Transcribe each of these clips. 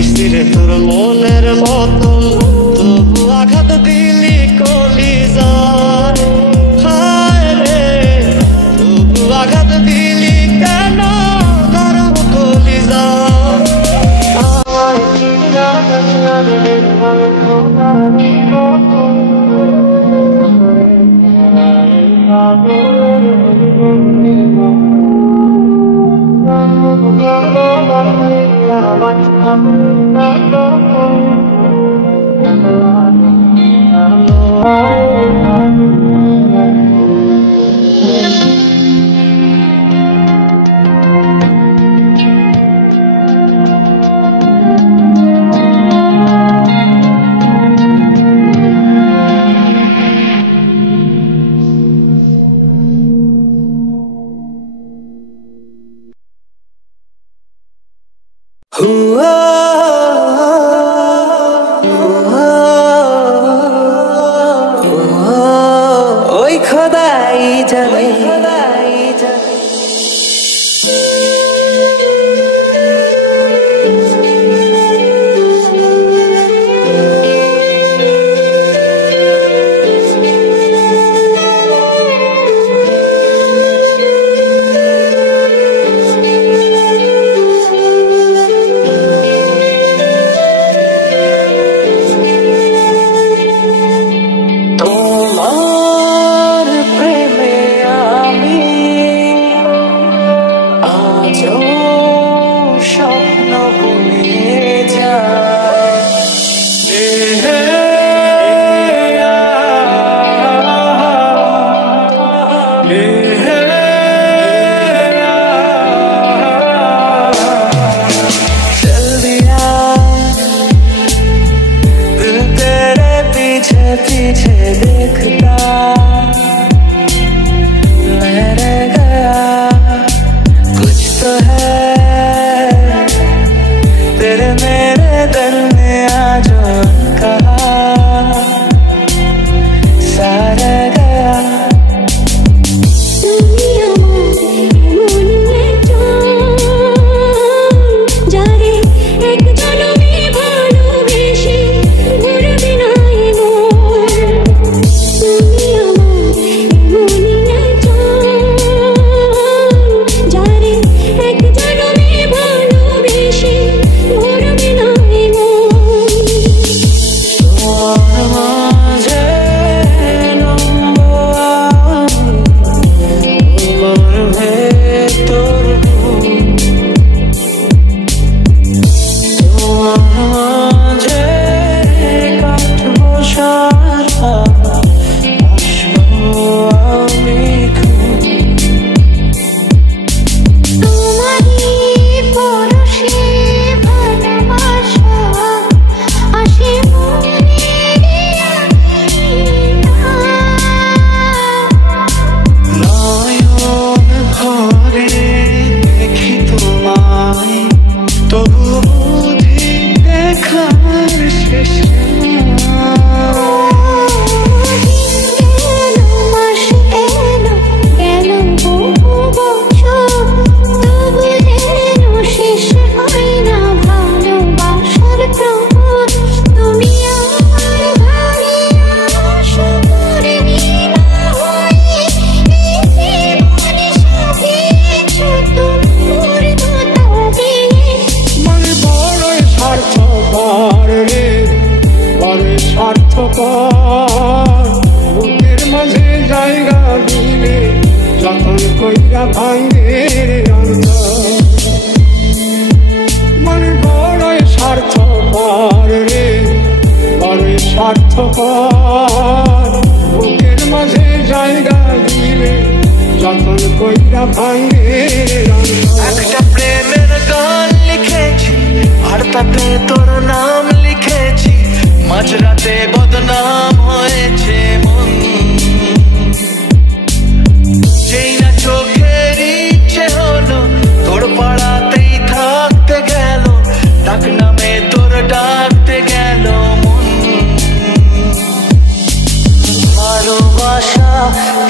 রে তোর মনের মতো তবু আঘাত দিলি কলিজায় হায় রে তবু আঘাত দিলি কেন নরম কলিজায় ওই খোদাই জানে पीछे देखता मैं रह गया कुछ तो है तेरे मेरे दरमियां जो कहा सारा गया বুকের মাঝে জায়গা দিলে যখন কইরা ভাঙে মনে বড়ই স্বার্থপর রে বড়ই স্বার্থপর বুকের মাঝে জায়গা দিলে যখন কইরা ভাঙে একটা প্রেমের গান লিখেছি আর তাতে তোর নাম লিখেছি মাঝরাতে বদনাম হয়েছে মন যেই না চোখের ইচ্ছে হলো তোর পাড়াতেই থাকতে গেল ডাক নামে তোর ডাকতে গেল মন ভালোবাসা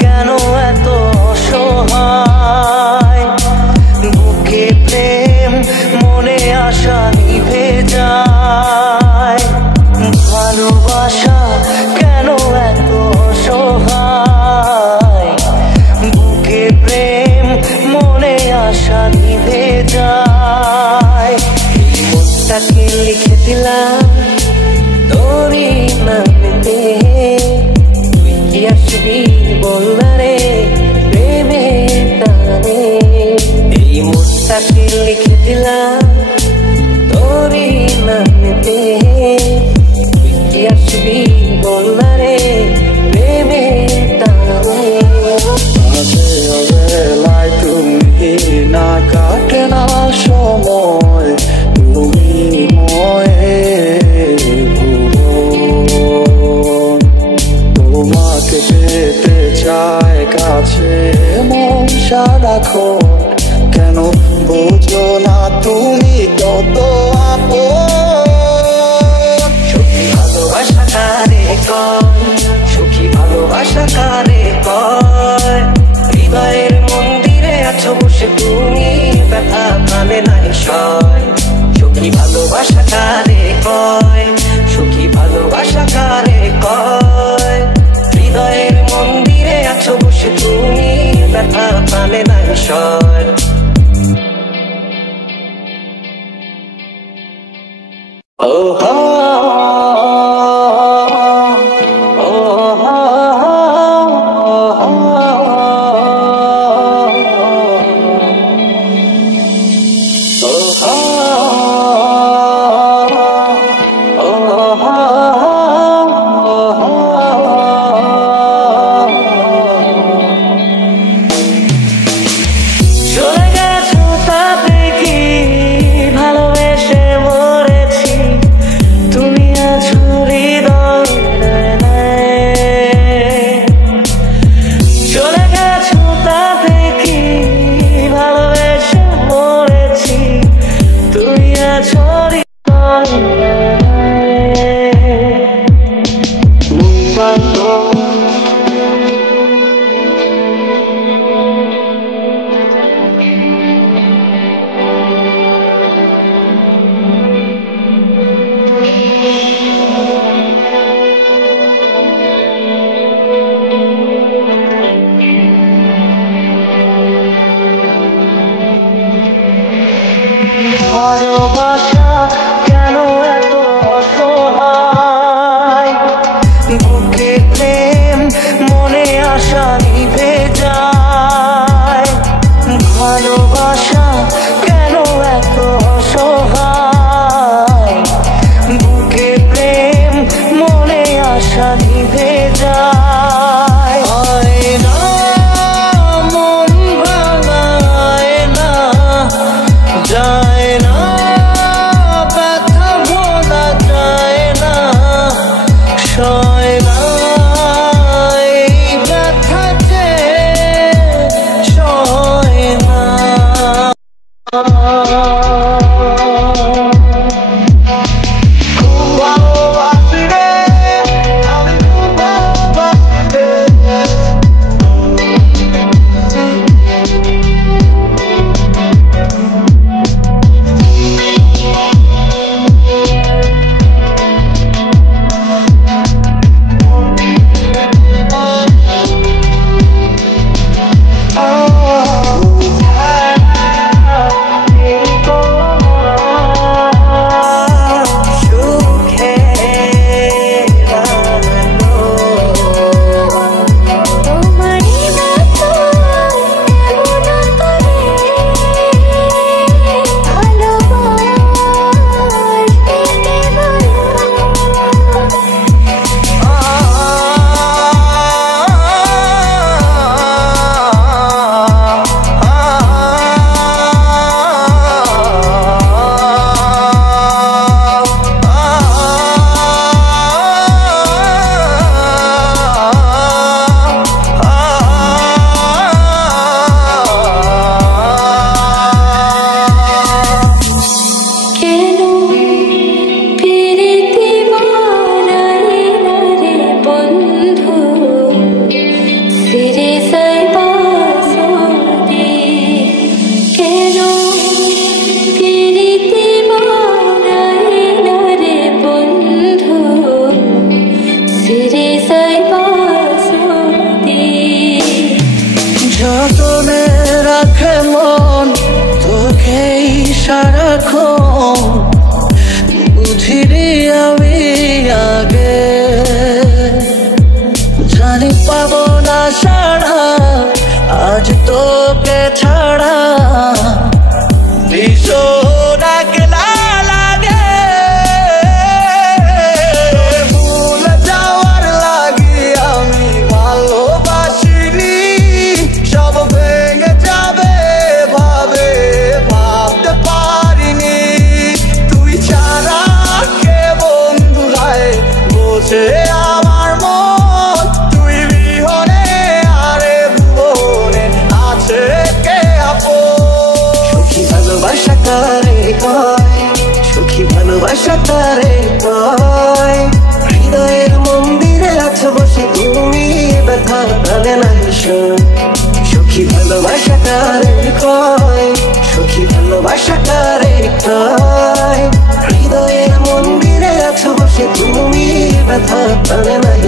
কেন এত অসহায় বুকে প্রেম মনে আশা নিভে যায় তাকে লিখে দিলাম তোরই নামেতে, তুই কি আসবি বল না রে প্রেমের টানে। এই মনটাকে লিখে দিলাম তোরই নামেতে, তুই কি আসবি বল না রে প্রেমের টানে। অবেলায় তুমি না কাটে না সময়, তুমি ময়ে ভুবন। তোমাকে পেতে চায় কাছে মন সারাক্ষণ, কেন বোঝো না তুমি কত আপন। সুখী ভালোবাসা কারে কয়, সুখী ভালোবাসা কারে কয়, হৃদয়ের মন্দিরে আছো বসে তুমি ব্যথা কানে নাই সয়। সুখী ভালোবাসা কারে কয়, সুখী ভালোবাসা কারে কয়, হৃদয়ের মন্দিরে আছো বসে তুমি ব্যথা কানে নাই সয়। ভালোবাসা কেন এত অসহায়, বুকে প্রেম মনে আশা নিভে যায়। ভালোবাসা কেন এত অসহায়, বুকে প্রেম মনে আশা নিভে যায়। মন ভাঙায় না, যায় না ব্যথা ভোলা যায় না, সয় না এই ব্যথা যে সয় না। ভালোবাসাটারে কয় হৃদয়ের মন্দিরে আছো বসে তুমি ব্যথা প্রাণে নাই সখী ভালোবাসাটারে কয় সখী ভালোবাসাটারে কয় হৃদয়ের মন্দিরে আছো বসে তুমি ব্যথা প্রাণে নাই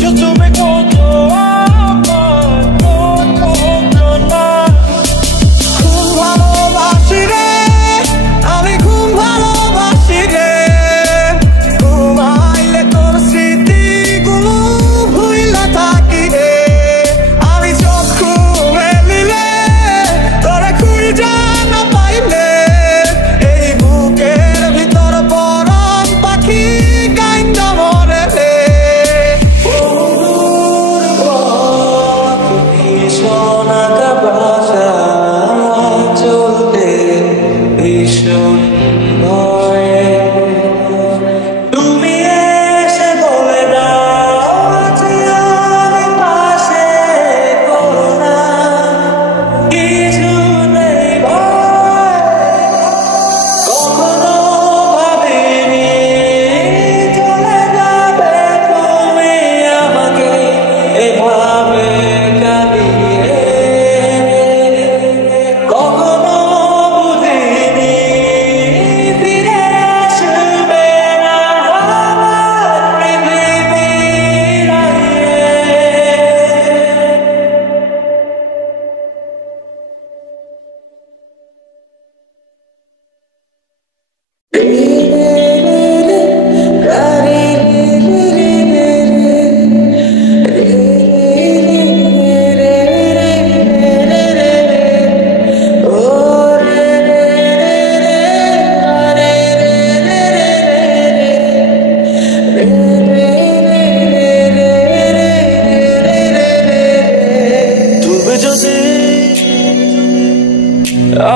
Yo tuve cuando amar, no,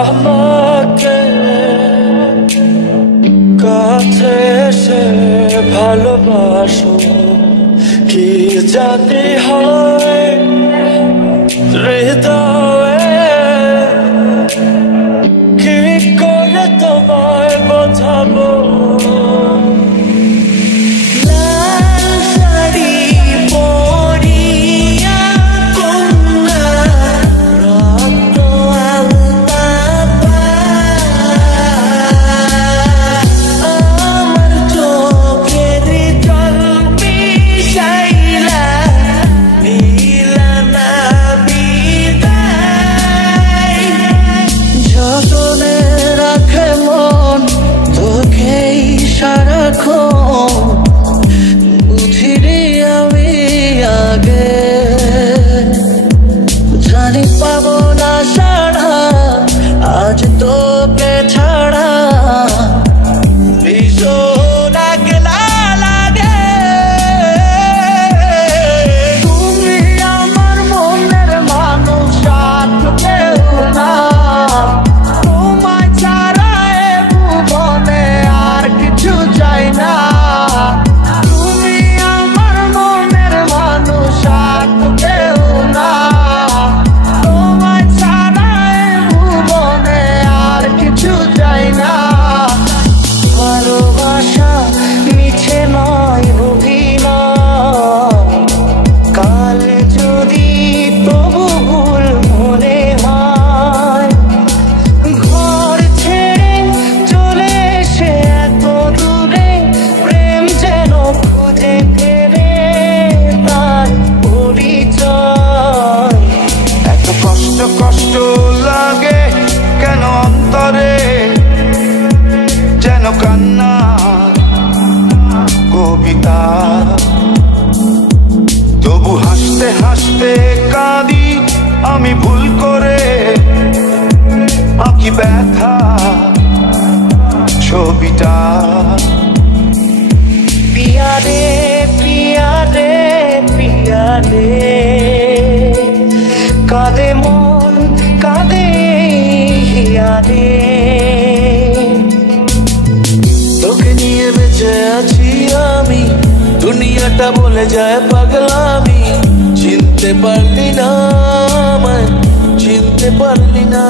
আমাকে কাছে এসে ভালোবাসো কি জানি হয় হৃদয়ে কি করে তোমায় বোঝাবো পাবো না সাড়া আজ তোকে ছাড়া ভীষণ একলা লাগে তুমি আমার মনের মানুষ আর কেউ না তোমায় ছাড়া এ ভুবনে আর কিছু চাই না তুমি আমার মনের মানুষ আর কেউ না ভালোবাসা মিছে নয় অভিনয় কাল যদি তবু ভুল মনে হয় ঘর ছেড়ে চলে এসে এত দূরে প্রেম যেন খুঁজে ফেরে তার পরিচয় এত কষ্ট কষ্ট লাগে কেন অন্তরে যেন কান্না কবিতা তবু হাসতে হাসতে কাঁদি আমি ভুল করে আঁকি ব্যথা ছবিটা পিয়া রে পিয়া রে পিয়া রে কাঁদে মন কাঁদে হিয়া রে তোকে নিয়ে বেঁচে আছি আমি দুনিয়াটা বলে যায় পাগলামি চিনতে পারলি না আমায় চিনতে পারলি না